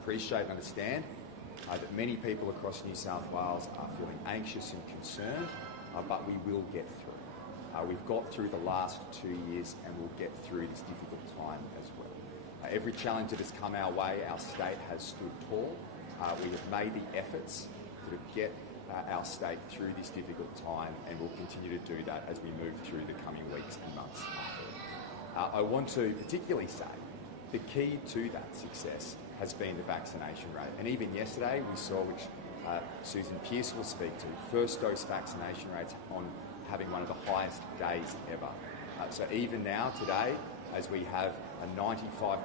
appreciate and understand that many people across New South Wales are feeling anxious and concerned, but we will get through. We've got through the last 2 years and we'll get through this difficult time as well. Every challenge that has come our way, our state has stood tall. We have made the efforts to get our state through this difficult time, and we'll continue to do that as we move through the coming weeks and months. I want to particularly say the key to that success has been the vaccination rate. And even yesterday we saw, which Susan Pearce will speak to, first dose vaccination rates on having one of the highest days ever. So even now, today, as we have a 95%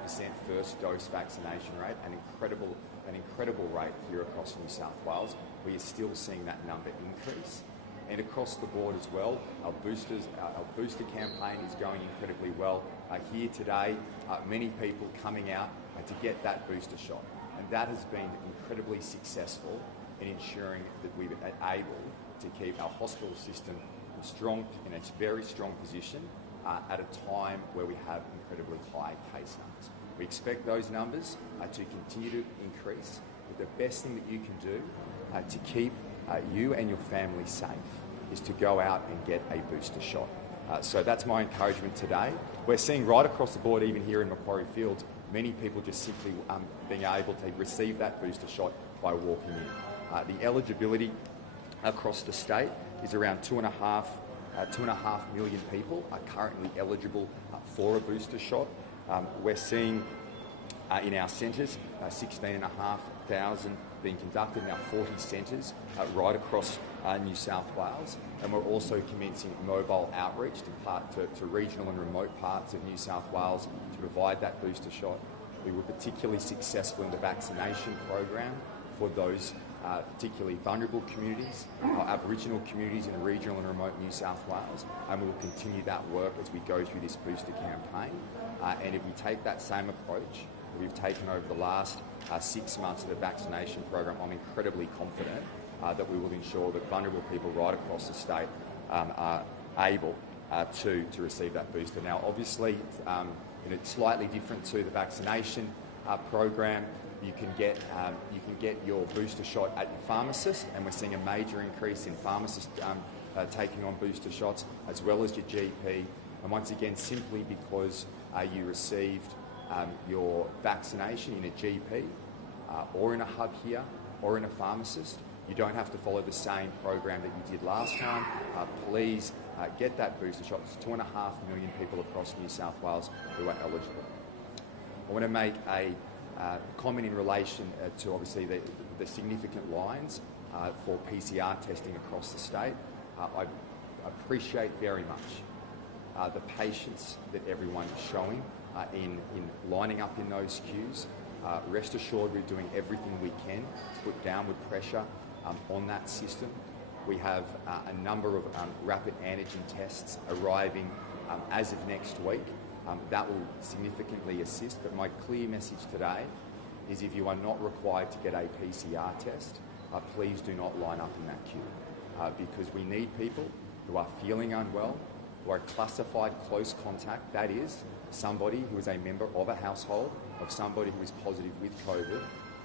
first dose vaccination rate, an incredible rate here across New South Wales, we are still seeing that number increase. And across the board as well, our booster campaign is going incredibly well. Here today, many people coming out to get that booster shot. And that has been incredibly successful in ensuring that we've been able to keep our hospital system in a very strong position at a time where we have incredibly high case numbers. We expect those numbers to continue to increase, but the best thing that you can do to keep you and your family safe is to go out and get a booster shot. So that's my encouragement today. We're seeing right across the board, even here in Macquarie Fields, many people just simply being able to receive that booster shot by walking in. The eligibility across the state is around 2.5 million people are currently eligible for a booster shot. We're seeing in our centres 16,500 being conducted in our 40 centres right across New South Wales, and we're also commencing mobile outreach to regional and remote parts of New South Wales to provide that booster shot. We were particularly successful in the vaccination program for those particularly vulnerable communities, our Aboriginal communities in regional and remote New South Wales, and we will continue that work as we go through this booster campaign. And if we take that same approach that we've taken over the last 6 months of the vaccination program, I'm incredibly confident that we will ensure that vulnerable people right across the state are able to receive that booster. Now, obviously, it's slightly different to the vaccination program. You can get your booster shot at your pharmacist, and we're seeing a major increase in pharmacists taking on booster shots, as well as your GP. And once again, simply because you received your vaccination in a GP or in a hub here or in a pharmacist, you don't have to follow the same program that you did last time. Please get that booster shot. There's 2.5 million people across New South Wales who are eligible. I want to make a comment in relation to obviously the significant lines for PCR testing across the state. I appreciate very much the patience that everyone is showing in lining up in those queues. Rest assured we're doing everything we can to put downward pressure on that system. We have a number of rapid antigen tests arriving as of next week. That will significantly assist, but my clear message today is if you are not required to get a PCR test, please do not line up in that queue because we need people who are feeling unwell, who are classified close contact, that is, somebody who is a member of a household of somebody who is positive with COVID,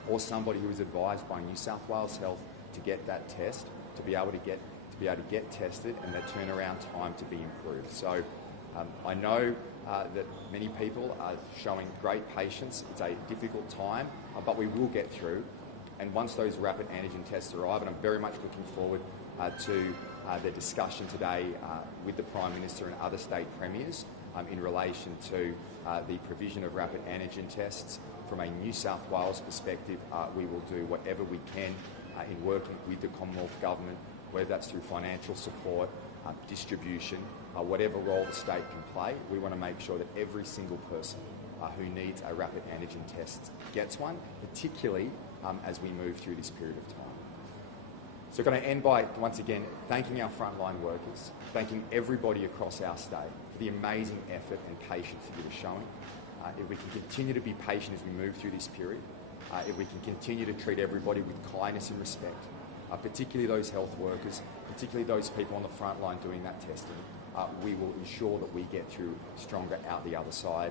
or somebody who is advised by New South Wales Health to get that test, to be able to get tested, and their turnaround time to be improved. So I know that many people are showing great patience. It's a difficult time, but we will get through. And once those rapid antigen tests arrive, and I'm very much looking forward to the discussion today with the Prime Minister and other state premiers in relation to the provision of rapid antigen tests. From a New South Wales perspective, we will do whatever we can in working with the Commonwealth Government, whether that's through financial support, distribution, whatever role the state can play. We want to make sure that every single person who needs a rapid antigen test gets one, particularly as we move through this period of time. So I'm going to end by, once again, thanking our frontline workers, thanking everybody across our state for the amazing effort and patience that you are showing. If we can continue to be patient as we move through this period, if we can continue to treat everybody with kindness and respect, particularly those health workers, particularly those people on the front line doing that testing, we will ensure that we get through stronger out the other side.